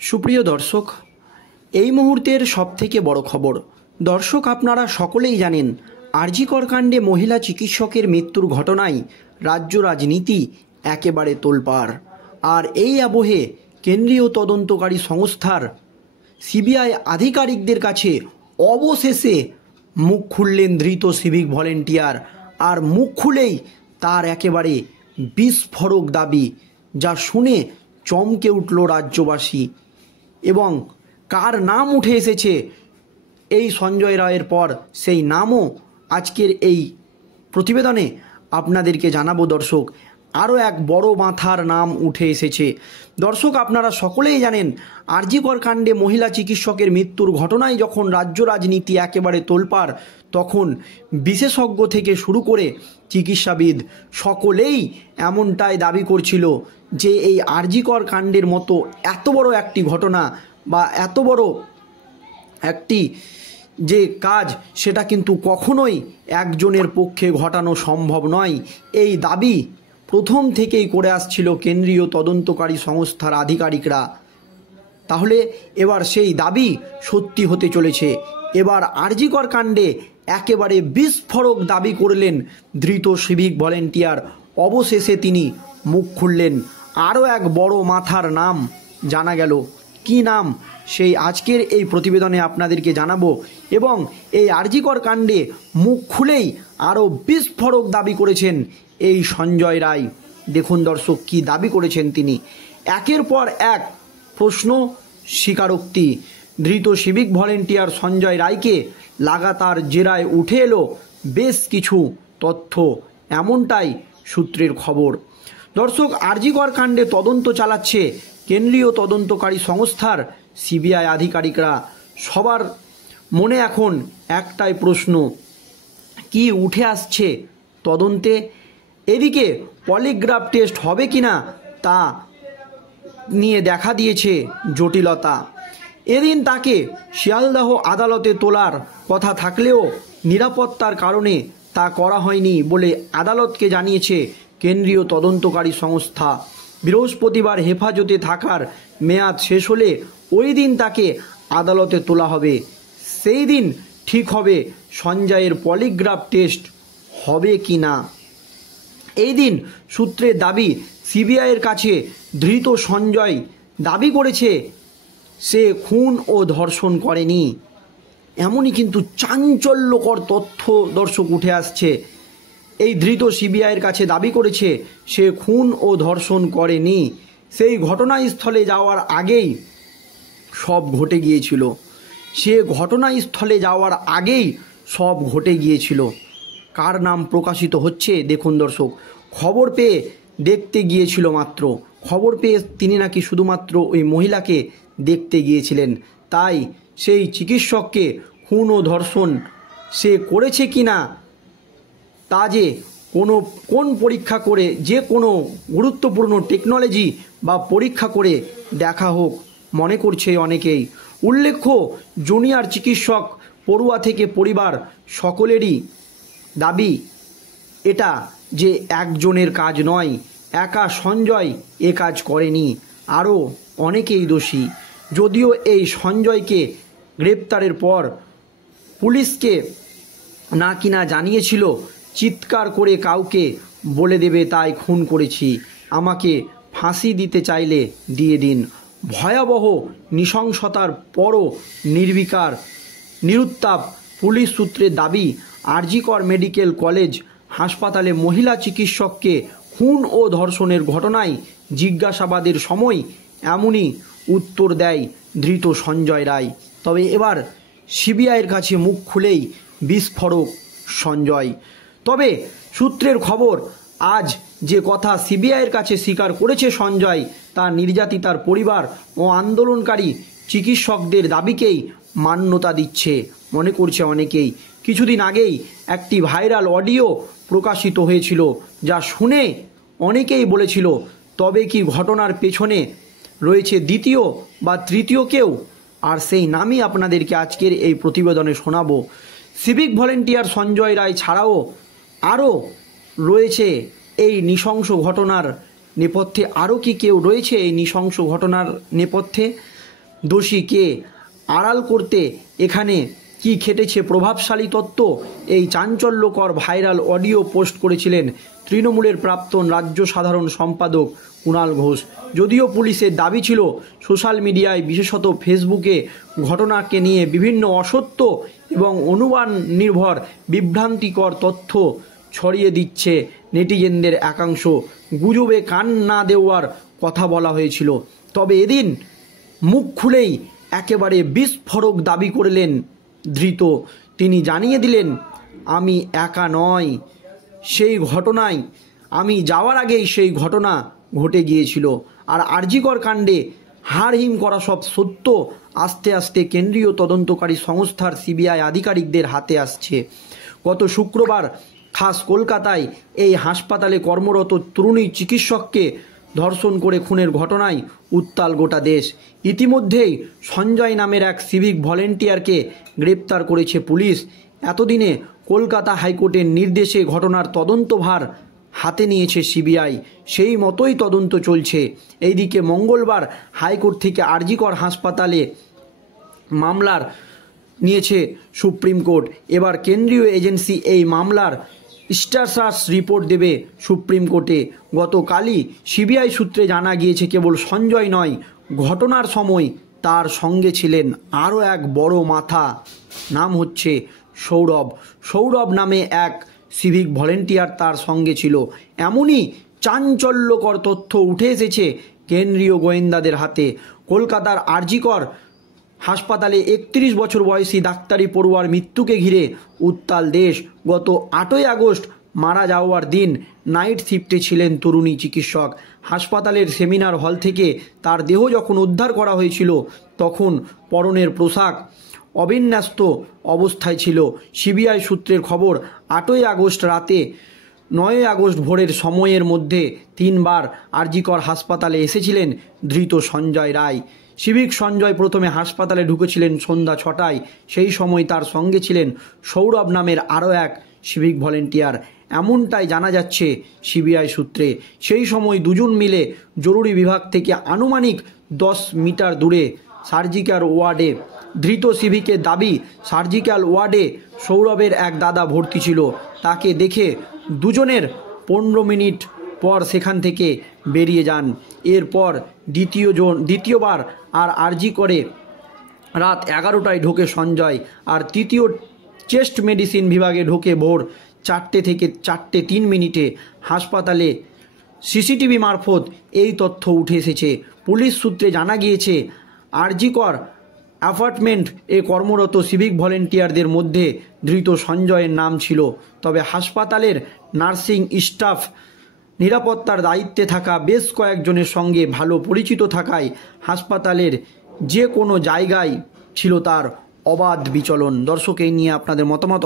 সুপ্রিয় দর্শক, এই মুহূর্তের সবথেকে বড় খবর। দর্শক, আপনারা সকলেই জানেন আর.জি. কর কাণ্ডে মহিলা চিকিৎসকের মৃত্যুর ঘটনায় রাজ্য রাজনীতি একেবারে তোলপাড়। আর এই আবহে কেন্দ্রীয় তদন্তকারী সংস্থার সিবিআই আধিকারিকদের কাছে অবশেষে মুখ খুললেন ধৃত সিভিক ভলেন্টিয়ার। আর মুখ খুলেই তার একেবারে বিস্ফোরক দাবি, যা শুনে চমকে উঠল রাজ্যবাসী। এবং কার নাম উঠে এসেছে এই সঞ্জয় রায়ের পর, সেই নামও আজকের এই প্রতিবেদনে আপনাদেরকে জানাবো। দর্শক, আরও এক বড় মাথার নাম উঠে এসেছে। দর্শক, আপনারা সকলেই জানেন আর.জি. কর কাণ্ডে মহিলা চিকিৎসকের মৃত্যুর ঘটনায় যখন রাজ্য রাজনীতি একেবারে তোলপাড়, তখন বিশেষজ্ঞ থেকে শুরু করে চিকিৎসাবিদ সকলেই এমনটাই দাবি করছিল যে এই আর.জি. কর কাণ্ডের মতো এত বড় একটি ঘটনা বা এত বড় একটি যে কাজ, সেটা কিন্তু কখনোই একজনের পক্ষে ঘটানো সম্ভব নয়। এই দাবি প্রথম থেকেই করে আসছিল কেন্দ্রীয় তদন্তকারী সংস্থার আধিকারিকরা। তাহলে এবার সেই দাবি সত্যি হতে চলেছে। এবার আর.জি. কর কাণ্ডে একেবারে বিস্ফোরক দাবি করলেন ধৃত সিভিক ভলেন্টিয়ার। অবশেষে তিনি মুখ খুললেন। আরও এক বড় মাথার নাম জানা গেল। কি নাম, সেই আজকের এই প্রতিবেদনে আপনাদেরকে জানাবো। এবং এই আর.জি. কর কাণ্ডে মুখ খুলেই আরও বিস্ফোরক দাবি করেছেন এই সঞ্জয় রায়। দেখুন দর্শক, কি দাবি করেছেন তিনি। একের পর এক প্রশ্ন, স্বীকারোক্তি। ধৃত সিভিক ভলেন্টিয়ার সঞ্জয় রায়কে লাগাতার জেরায় উঠে এলো বেশ কিছু তথ্য, এমনটাই সূত্রের খবর। দর্শক, আর.জি. কর কাণ্ডে তদন্ত চালাচ্ছে কেন্দ্রীয় তদন্তকারী সংস্থার সিবিআই আধিকারিকরা। সবার মনে এখন একটাই প্রশ্ন, কি উঠে আসছে তদন্তে? এদিকে পলিগ্রাফ টেস্ট হবে কিনা তা নিয়ে দেখা দিয়েছে জটিলতা। এদিন তাকে শিয়ালদহ আদালতে তোলার কথা থাকলেও নিরাপত্তার কারণে তা করা হয়নি বলে আদালতকে জানিয়েছে কেন্দ্রীয় তদন্তকারী সংস্থা। বৃহস্পতিবার হেফাজতে থাকার মেয়াদ শেষ হলে ওই দিন তাকে আদালতে তোলা হবে। সেই দিন ঠিক হবে সঞ্জয়ের পলিগ্রাফ টেস্ট হবে কি না। এই দিন সূত্রের দাবি, সিবিআইয়ের কাছে ধৃত সঞ্জয় দাবি করেছে সে খুন ও ধর্ষণ করেনি। এমনই কিন্তু চাঞ্চল্যকর তথ্য দর্শক উঠে আসছে। এই ধৃত সিবিআইয়ের কাছে দাবি করেছে সে খুন ও ধর্ষণ করেনি। সেই ঘটনাস্থলে যাওয়ার আগেই সব ঘটে গিয়েছিল। সে ঘটনাস্থলে যাওয়ার আগেই সব ঘটে গিয়েছিল। কার নাম প্রকাশিত হচ্ছে দেখুন দর্শক। খবর পেয়ে দেখতে গিয়েছিল মাত্র। খবর পেয়ে তিনি নাকি শুধুমাত্র ওই মহিলাকে দেখতে গিয়েছিলেন। তাই সেই চিকিৎসককে খুন ও ধর্ষণ সে করেছে কি না তা যে কোন পরীক্ষা করে, যে কোনো গুরুত্বপূর্ণ টেকনোলজি বা পরীক্ষা করে দেখা হোক মনে করছে অনেকেই। উল্লেখ্য, জুনিয়র চিকিৎসক পড়ুয়া থেকে পরিবার সকলেরই দাবি এটা যে একজনের কাজ নয়, একা সঞ্জয় এ কাজ করেনি, আরও অনেকেই দোষী। যদিও এই সঞ্জয়কে গ্রেপ্তারের পর পুলিশকে না কিনা জানিয়েছিল চিৎকার করে কাউকে বলে দেবে তাই খুন করেছি, আমাকে ফাঁসি দিতে চাইলে দিয়ে দিন। ভয়াবহ নৃশংসতার পরও নির্বিকার নিরুত্তাপ পুলিশ সূত্রের দাবি, আর.জি. কর মেডিকেল কলেজ হাসপাতালে মহিলা চিকিৎসককে খুন ও ধর্ষণের ঘটনায় জিজ্ঞাসাবাদের সময় এমনই উত্তর দেয় ধৃত সঞ্জয় রায়। তবে এবার সিবিআইয়ের কাছে মুখ খুলেই বিস্ফোরক সঞ্জয়। তবে সূত্রের খবর, আজ যে কথা সিবিআইয়ের কাছে স্বীকার করেছে সঞ্জয়, তা নির্যাতিতার পরিবার ও আন্দোলনকারী চিকিৎসকদের দাবিকেই মান্যতা দিচ্ছে মনে করছে অনেকেই। কিছুদিন আগেই একটি ভাইরাল অডিও প্রকাশিত হয়েছিল, যা শুনে অনেকেই বলেছিল তবে কি ঘটনার পেছনে রয়েছে দ্বিতীয় বা তৃতীয় কেউ। আর সেই নামই আপনাদেরকে আজকের এই প্রতিবেদনে শোনাবো। সিভিক ভলেন্টিয়ার সঞ্জয় রায় ছাড়াও আরও রয়েছে এই নৃশংস ঘটনার নেপথ্যে। আরও কি কেউ রয়েছে এই নৃশংস ঘটনার নেপথ্যে? দোষী কে, আড়াল করতে এখানে কি খেটেছে প্রভাবশালী তত্ত্ব? এই চাঞ্চল্যকর ভাইরাল অডিও পোস্ট করেছিলেন তৃণমূলের প্রাক্তন রাজ্য সাধারণ সম্পাদক কুণাল ঘোষ। যদিও পুলিশের দাবি ছিল সোশ্যাল মিডিয়ায় বিশেষত ফেসবুকে ঘটনাকে নিয়ে বিভিন্ন অসত্য এবং অনুমান নির্ভর বিভ্রান্তিকর তথ্য ছড়িয়ে দিচ্ছে নেটিজেনদের একাংশ, গুজবে কান না দেওয়ার কথা বলা হয়েছিল। তবে এদিন মুখ খুলেই একেবারে বিস্ফোরক দাবি করলেন ধৃত। তিনি জানিয়ে দিলেন, আমি একা নয়, সেই ঘটনায় আমি যাওয়ার আগেই সেই ঘটনা ঘটে গিয়েছিল। আর আরজিকর কাণ্ডে হাড়হিম করা সব সত্য আস্তে আস্তে কেন্দ্রীয় তদন্তকারী সংস্থার সিবিআই আধিকারিকদের হাতে আসছে। গত শুক্রবার খাস কলকাতায় এই হাসপাতালে কর্মরত তরুণী চিকিৎসককে ধর্ষণ করে খুনের ঘটনায় উত্তাল গোটা দেশ। ইতিমধ্যেই সঞ্জয় নামের এক সিভিক ভলেন্টিয়ারকে গ্রেপ্তার করেছে পুলিশ। এতদিনে কলকাতা হাইকোর্টের নির্দেশে ঘটনার তদন্তভার হাতে নিয়েছে সিবিআই, সেই মতোই তদন্ত চলছে। এইদিকে মঙ্গলবার হাইকোর্ট থেকে আরজিকর হাসপাতালে মামলার নিয়েছে সুপ্রিম কোর্ট। এবার কেন্দ্রীয় এজেন্সি এই মামলার স্ট্যাটাস রিপোর্ট দেবে সুপ্রিম কোর্টে। গতকালই সিবিআই সূত্রে জানা গিয়েছে কেবল সঞ্জয় নয়, ঘটনার সময় তার সঙ্গে ছিলেন আরও এক বড় মাথা, নাম হচ্ছে সৌরভ। সৌরভ নামে এক সিভিক ভলেন্টিয়ার তার সঙ্গে ছিল। এমনই চাঞ্চল্যকর তথ্য উঠে এসেছে কেন্দ্রীয় গোয়েন্দাদের হাতে। কলকাতার আরজিকর হাসপাতালে 31 বছর বয়সী ডাক্তারি পড়ুয়ার মৃত্যুকে ঘিরে উত্তাল দেশ। গত 8ই আগস্ট মারা যাওয়ার দিন নাইট শিফটে ছিলেন তরুণী চিকিৎসক। হাসপাতালের সেমিনার হল থেকে তার দেহ যখন উদ্ধার করা হয়েছিল তখন পরনের পোশাক অবিন্যস্ত অবস্থায় ছিল। সিবিআই সূত্রের খবর, 8ই আগস্ট রাতে 9ই আগস্ট ভোরের সময়ের মধ্যে 3 বার আরজিকর হাসপাতালে এসেছিলেন ধৃত সঞ্জয় রায়। সিভিক সঞ্জয় প্রথমে হাসপাতালে ঢুকেছিলেন সন্ধ্যা 6টায়। সেই সময় তার সঙ্গে ছিলেন সৌরভ নামের আরও এক সিভিক ভলেন্টিয়ার, এমনটাই জানা যাচ্ছে সিবিআই সূত্রে। সেই সময় দুজন মিলে জরুরি বিভাগ থেকে আনুমানিক 10 মিটার দূরে সার্জিক্যাল ওয়ার্ডে, ধৃত সিভিকের দাবি সার্জিক্যাল ওয়ার্ডে সৌরভের এক দাদা ভর্তি ছিল। তাকে দেখে দুজনের 15 মিনিট পর সেখান থেকে বেরিয়ে যান। এরপর দ্বিতীয়বার আর আরজি করে রাত 11টায় ঢোকে সঞ্জয়, আর তৃতীয় চেস্ট মেডিসিন বিভাগে ঢোকে ভোর 4টে থেকে 4:03 মিনিটে। হাসপাতালে সিসিটিভি মারফত এই তথ্য উঠে এসেছে। পুলিশ সূত্রে জানা গিয়েছে আরজিকর অ্যাপার্টমেন্ট এ কর্মরত সিভিক ভলেন্টিয়ারদের মধ্যে ধৃত সঞ্জয়ের নাম ছিল। তবে হাসপাতালের নার্সিং স্টাফ নিরাপত্তার দায়িত্বে থাকা বেশ কয়েকজনের সঙ্গে ভালো পরিচিত থাকায় হাসপাতালের যে কোনো জায়গায় ছিল তার অবাধ বিচরণ। দর্শক, এই নিয়ে আপনাদের মতামত